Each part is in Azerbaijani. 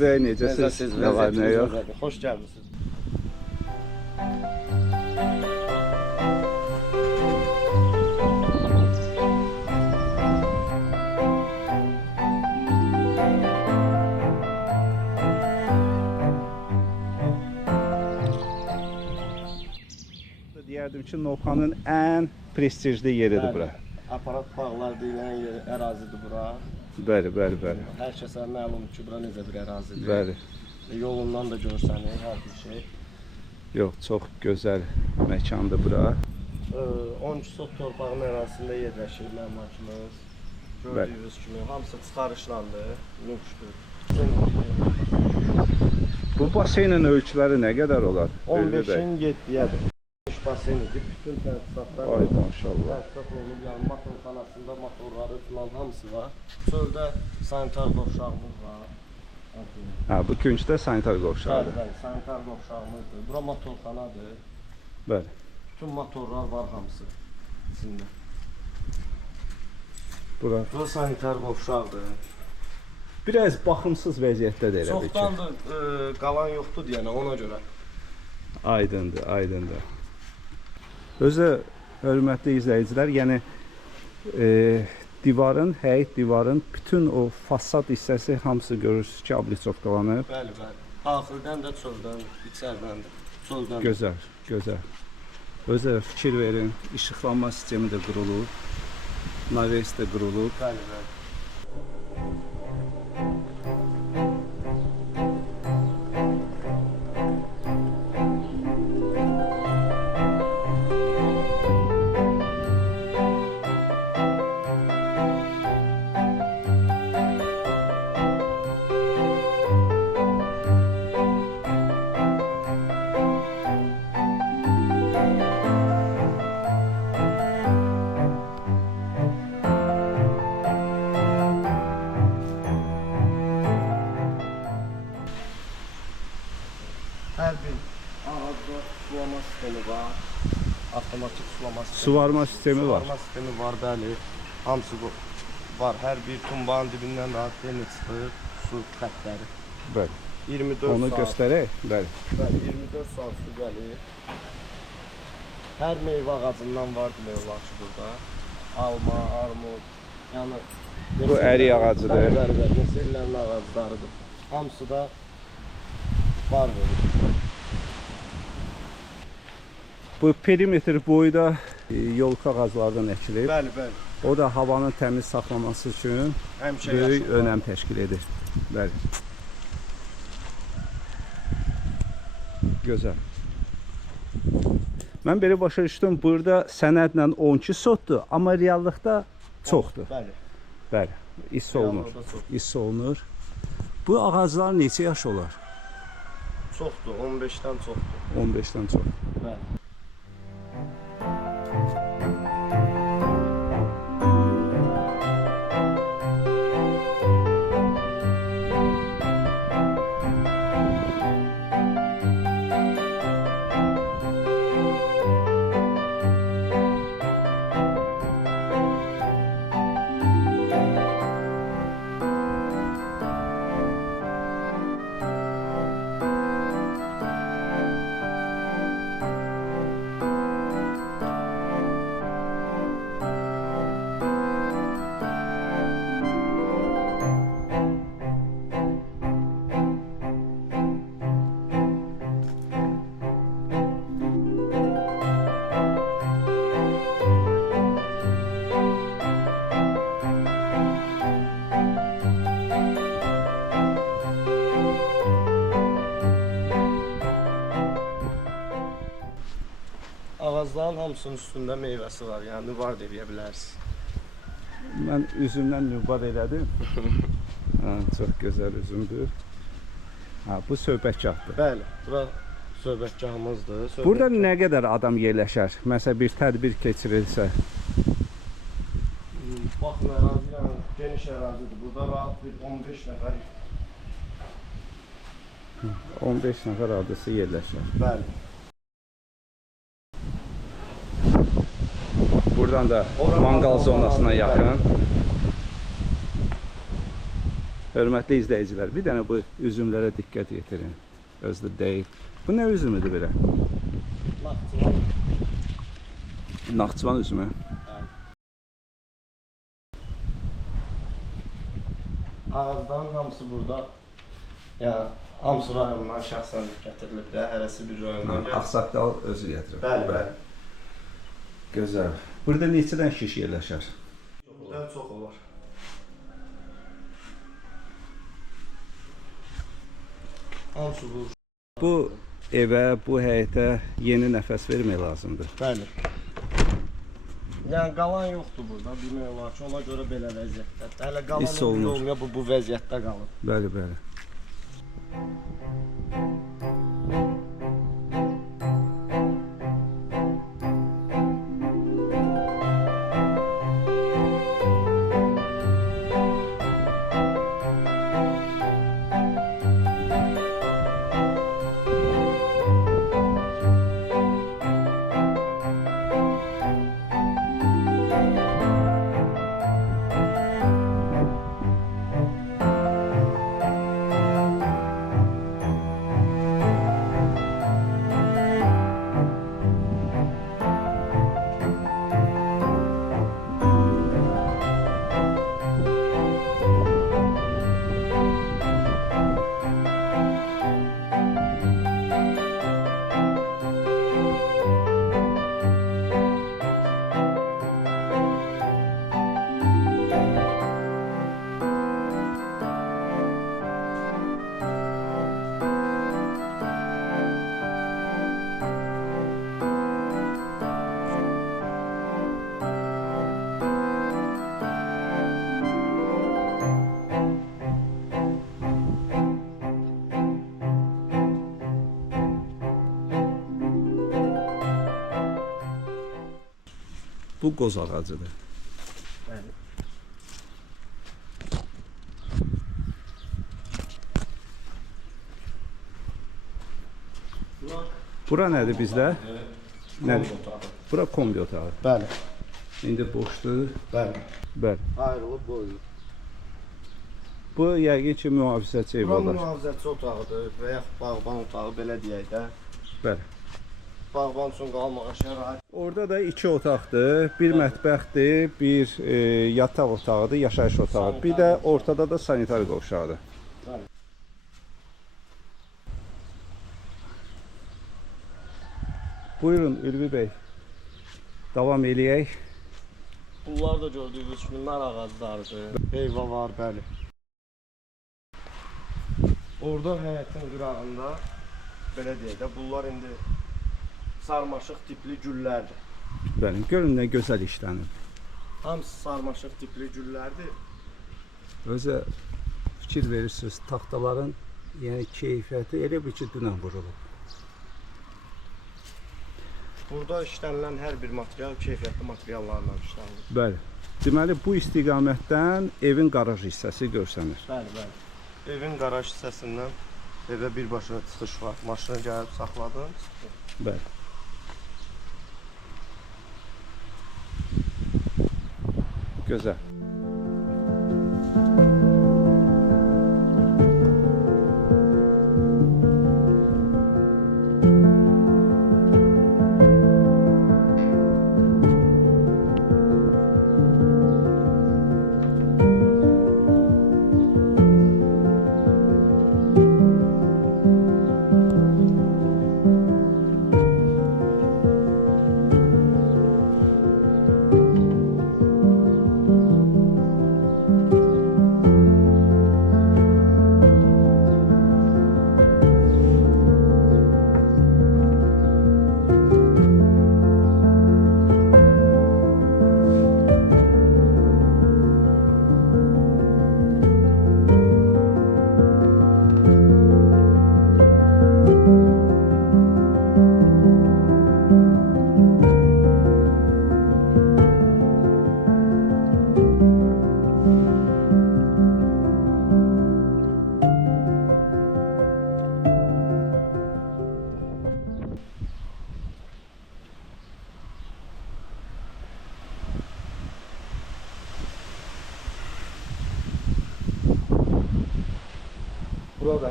bəy, necəsiz? Nə var, nə yox? Xoş gəlmisiniz. Deyərdim ki, Novxanın ən prestijli yeridir bura. Aparat bağlar deyilən yeri, ərazidir bura. Bəli, bəli, bəli. Hər kəsə məlumdur ki, bura necə bir ərazidir. Bəli. Yolundan da görsənir hər bir şey. Yox, çox gözəl məkandır bura. 12 sot torpağın ərazisində yerləşir məmlakımız. Gördüyünüz kimi hamısı çıxarışlandı, nüqşdür. Bu baseynin ölçüləri nə qədər olar? 15-in 7-yədir. Basen idi, bütün təsisatlar. Ay maşallah. Təsisat olunub, yəni motorxanasında motorları falan hamısı var. Çöldə sanitar qovşağımız var. Ha, bu küncdə sanitar qovşağıdır. Bəli, sanitar qovşağımızdır. Bura motorxanadır. Bəli. Bütün motorlar var hamısı içində. Bura sanitar qovşaqdır. biraz baxımsız vəziyyətdədir elə bir ki. Çoxdandır qalan yoxdur deyənə ona görə. Aydındır, aydındır. Özü hörmətli izləyicilər, yəni divarın, həyət divarın bütün o fasad hissəsi hamısı görürsünüz ki, ablitsovkalanıb. Bəli, bəli. Daxildən də çöldən, içərdən də çöldən. Gözəl, gözəl. Özü fikir verin, işıqlanma sistemi də qurulub, naves də qurulub. Bəli, bəli. Hər bir ağacda sulama sistemi var, avtomatik sulama sistemi. Suvarma sistemi var. Suvarma sistemi var, bəli. Hamısı var. Hər bir tumbanın dibindən rahat demir çıxır, su xəttləri. Bəli. 24 Onu saat. göstərək. Bəli. Bəli, 24 saat su gəlir. Hər meyvə ağacından var meyvəçi burada. Alma, armud, yəni Bu ərik ağacıdır. Bəli, mesirlərin ağaclarıdır. Hamısı da var verir. Bu perimetr boyda yolka ağaclardan əkilib. Bəli, bəli. O da havanın təmiz saxlaması üçün Həmişə böyük yaşıl önəm təşkil edir. Bəli. Gözəl. Mən belə başa düşdüm, burada sənədlə 12 sotdur, amma reallıqda çoxdur. Bəli. Bəli, hiss olunur. Reallıqda çox. Hiss olunur. Bu ağaclar neçə yaş olar? Çoxdur, 15-dən çoxdur. 15-dən çox. Bəli. Ağacların hamısının üstündə meyvəsi var, yəni var deyə bilərsiniz. Mən üzümdən nübar elədim. Ha, çox gözəl üzümdür. Ha, bu söhbətgahdır. Bəli, bura söhbətgahımızdır. Burada nə qədər adam yerləşər? Məsələn, bir tədbir keçirilsə. Baxın, ərazi yəni geniş ərazidir. Burada rahat bir 15 nəfər. 15 nəfər adresi yerləşər. Bəli. Buradan da mangal zonasına yaxın. Hörmətli izləyicilər, bir dənə bu üzümlərə diqqət yetirin. Özdə deyil. Bu nə üzümüdür belə? Naxçıvan. Naxçıvan üzümü. Ağızdan hamısı burada. Yəni hamısı rayonundan şəxsən gətirilib də, hərəsi bir rayondan gəlir. Ağsaqqal özü gətirib. Bəli, bəli. Gözəl. Burada neçə dənə şiş yerləşər? Burada çox olar. Hamısı bu. Bu evə, bu həyətə yeni nəfəs vermək lazımdır. Bəli. Yəni qalan yoxdur burada, demək olar ki, ona görə belə vəziyyətdə. Hələ Hiss qalan olunur. olmuyor, bu vəziyyətdə qalır. Bəli, bəli. Bu qoz ağacıdır. Bəli. Bura nədir bizdə? Nədir? Otağı. Bura kombi otağı. Bəli. İndi boşdur. Bəli. Bəli. Ayrılıb qoyulub. Bu yəqin ki, mühafizəçi ev Buranın olar. mühafizəçi otağıdır və yaxud bağban otağı belə deyək də. Bəli. Bağban üçün qalmağa şərait. Orada da iki otaqdır. Bir mətbəxdir, bir yataq otağıdır, yaşayış otağı. Bir də ortada da sanitar qovşağıdır. Bəli. Buyurun Ülvi bəy. Davam eləyək. Bunlar da gördüyünüz kimi nar ağaclarıdır. Heyva var, bəli. Orada həyətin qırağında belə deyək də, bunlar indi sarmaşıq tipli güllərdir. Bəli, görün nə gözəl işlənib. Hamısı sarmaşıq tipli güllərdir. Özə fikir verirsiniz, taxtaların yəni keyfiyyəti elə bir ki, dünən vurulub. Burada işlənilən hər bir material keyfiyyətli materiallarla işlənilir. Bəli. Deməli, bu istiqamətdən evin qaraj hissəsi görsənir. Bəli, bəli. Evin qaraj hissəsindən evə birbaşa çıxış var. Maşını gəlib saxladın. Bəli. Gözəl.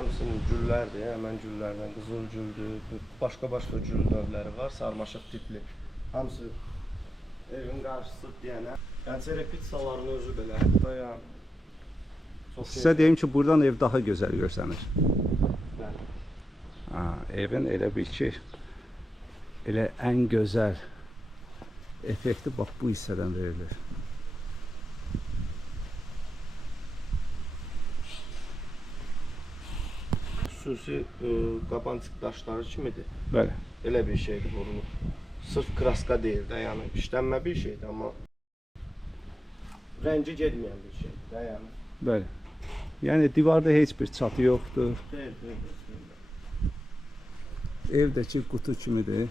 hamısının güllərdir. Həmən güllərdən qızıl güldür, başqa gül növləri var, sarmaşıq tipli. Hamısı evin qarşısı deyənə. Yəni repetisaların özü belə, hətta yəni. Sizə deyim ki, buradan ev daha gözəl görsənir. Bəli. Ha, evin elə bil ki, elə ən gözəl effekti bax bu hissədən verilir. Xüsusi qabancıq daşları kimidir. Bəli. Elə bir şeydir vurulur. Sırf kraska deyil də, yəni işlənmə bir şeydir, amma rəngi getməyən bir şeydir də, yəni. Bəli. Yəni divarda heç bir çatı yoxdur. Deyil. Evdəki qutu kimidir.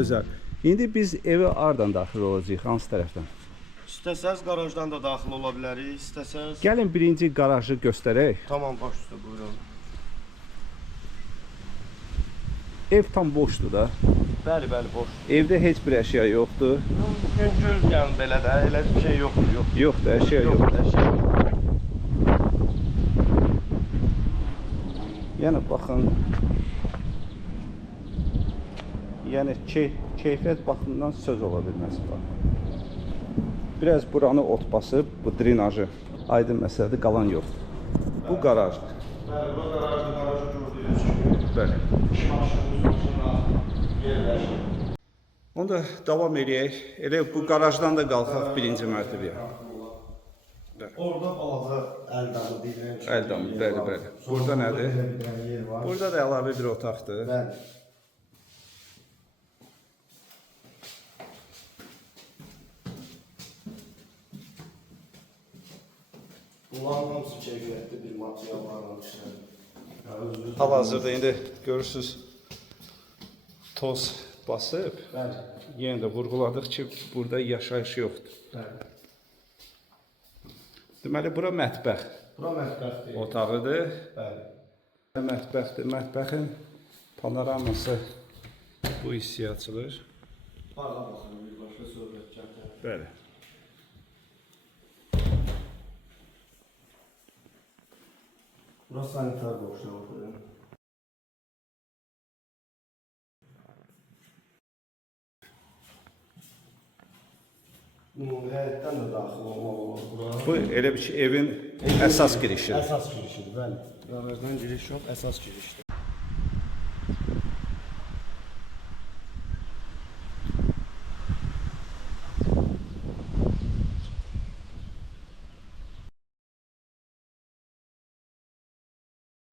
Gözəl. İndi biz evə hardan daxil olacağıq? Hansı tərəfdən? İstəsəz qarajdan da daxil ola bilərik, istəsəz... Gəlin birinci qarajı göstərək. Tamam, baş üstə buyurun. Ev tam boşdur da. Bəli, boş. Evdə heç bir əşya yoxdur. Gündüz yəni belə də, elə bir şey yoxdur, yox. Yoxdur, əşya yoxdur. Əşya yoxdur. Yəni baxın. Yəni keyfiyyət baxımından söz ola bilməz bax. Biraz buranı ot basıb, bu drenajı aydın məsələdir, qalan yoxdur. Bu qarajdır. Bəli, bu qarajda qarajı gördüyünüz kimi. Bəli. İki maşınımız maşınla yerləşir. Onda davam eləyək. Elə bu qarajdan da qalxaq birinci mərtəbəyə. Orada balaca əldamı deyilən kimi. Əldamı, bəli. Burada nədir? Burada da əlavə bir otaqdır. Bəli. Bunların hamısı keyfiyyətli bir materiallarla işlənir. Hal-hazırda indi görürsünüz toz basıb. Bəli. Yenə də vurğuladıq ki, burada yaşayış yoxdur. Bəli. Deməli, bura mətbəx Bura mətbəxdir. otağıdır. Bəli. Mətbəxdir. Mətbəxin panoraması bu hissəyə açılır. Bağa baxın, birbaşa söhbət gətirir. Bəli. Bura sanitar boşluqdur. Həyətdən də daxil olmaq olur bura. Bu elə bir ki, evin əsas girişidir. Əsas girişidir, bəli. Qarajdan giriş yox, əsas girişdir.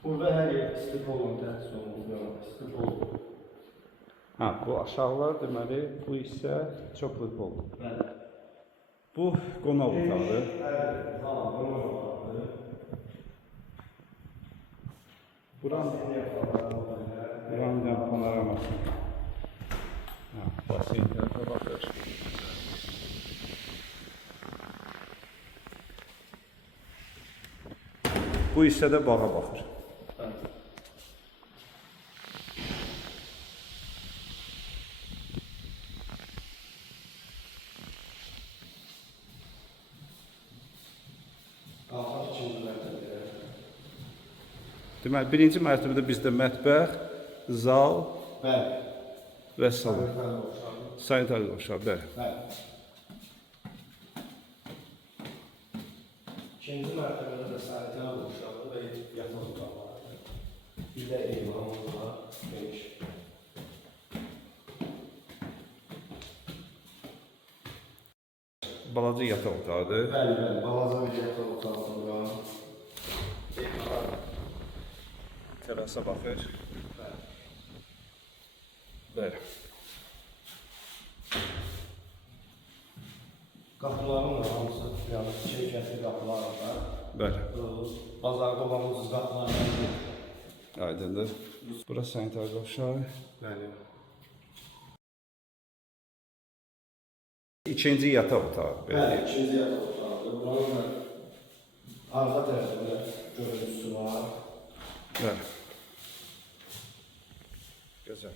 Burada hər yer isti polun təhsil olunur, isti polun. Ha, bu aşağılar deməli, bu hissə çoxlu poldur. Bəli. Bu qonaq otağıdır. Bəli, qonaq otağıdır. Buranın panoraması. Ha, basen tərəfə baxır. Bu hissədə bağa baxır. Deməli, birinci mərtəbədə bizdə mətbəx, zal Bəli. və salon. Bəli, oxşardır. Sanitar qovşağı, bəli. Bəli. İkinci mərtəbədə də sanitar qovşağı və yataq otaqları. Bir də eyvanımız var, geniş. Balaca yataq otağıdır. Bəli, bəli, balaca bir yataq otağımız var. Terasa baxır. Bəli. Qapıların da hamısı, yəni keyfiyyətli qapılar var. Bəli. Bazarda olan ucuz qapılar var. Aydındır. Burası sanitar qovşağı. Bəli. İkinci yataq otağı. Bəli, ikinci yataq otağıdır. Buranın da arxa tərəfində görüntüsü var. Bəli. Gözəl.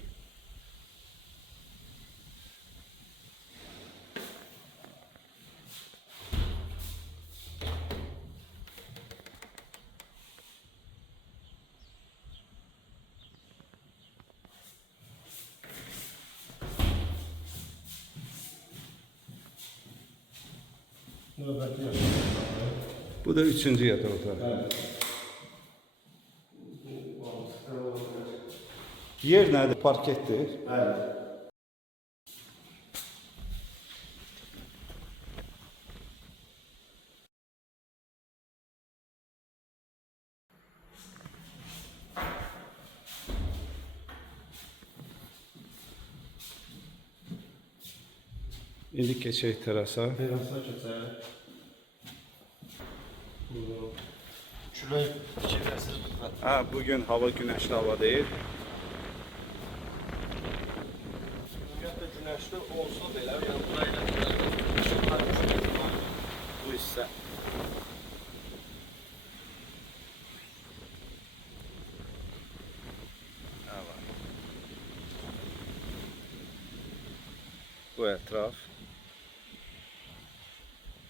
Növbəti yataq otağı. Bu da üçüncü yataq otağı. Bəli. Yer nədir? Parketdir. Bəli. İndi keçək terasa. Terasa keçək. Buyurun. Külək fikirlərsiz lütfən. Ha, bugün hava günəşli hava deyil. Ümumiyyətlə günəşli olsa belə, yəni burayla işıqlar bu hissə. Bu ətraf.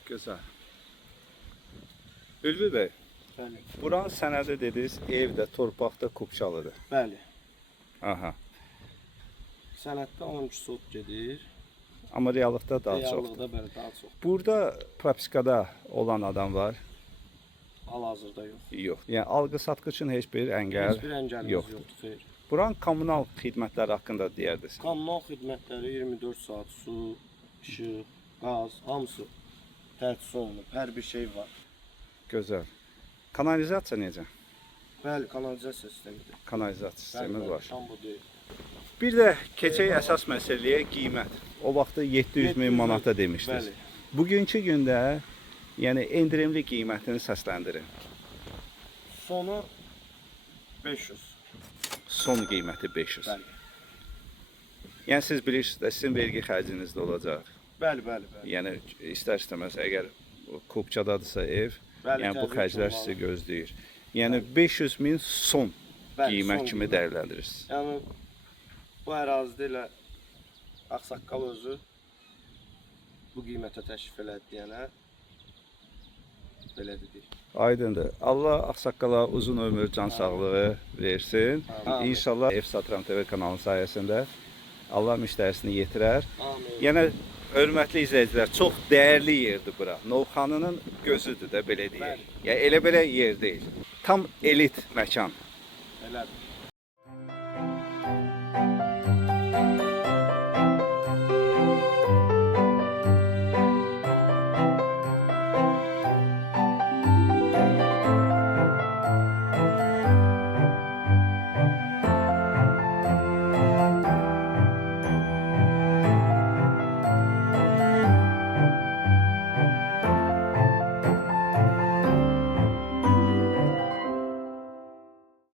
Gözəl. Ülvi bəy, Bəli. buranın sənədi dediniz, evdə, torpaqda, kupçalıdır. Bəli. Aha. Sənətdə 12 sot gedir. Amma reallıqda daha çoxdur. Reallıqda bəli daha çox. Burada propiskada olan adam var? Hal-hazırda yox. Yox. Yəni alqı-satqı üçün heç bir əngəl Heç bir əngəlimiz yoxdur. yoxdur, xeyr. Buranın kommunal xidmətləri haqqında deyərdiniz. Kommunal xidmətləri 24 saat su, işıq, qaz, hamısı təchiz olunub. Hər bir şey var. Gözəl. Kanalizasiya necə? Bəli, kanalizasiya sistemidir. Kanalizasiya sistemi var. Şambo deyil. Bir də keçək əsas məsələyə qiymət. O vaxtı 700 min manata demişdiniz. Bəli. Bugünkü gündə yəni endirimli qiymətini səsləndirin. Sonu 500. Son qiyməti 500. Bəli. Yəni siz bilirsiniz də sizin vergi xərciniz də olacaq. Bəli, bəli, bəli. Yəni istər-istəməz əgər kupçadadırsa ev, Bəli, yəni bu təbii ki, xərclər olmalı. sizi gözləyir. Yəni 500 min son Bəli, qiymət son kimi qiymət. dəyərləndirirsiniz. Yəni bu ərazidə elə Ağsaqqal özü bu qiymətə təklif elədi deyənə belə dedik. Aydındır. Allah ağsaqqala uzun ömür, can sağlığı versin. Amin. İnşallah Ev Satıram TV kanalı sayəsində Allah müştərisini yetirər. Amin. Yəni hörmətli izləyicilər, çox dəyərli yerdir bura. Novxanının gözüdür də belə deyək. Bəli. Yəni elə belə yer deyil. Tam elit məkan. Elədir.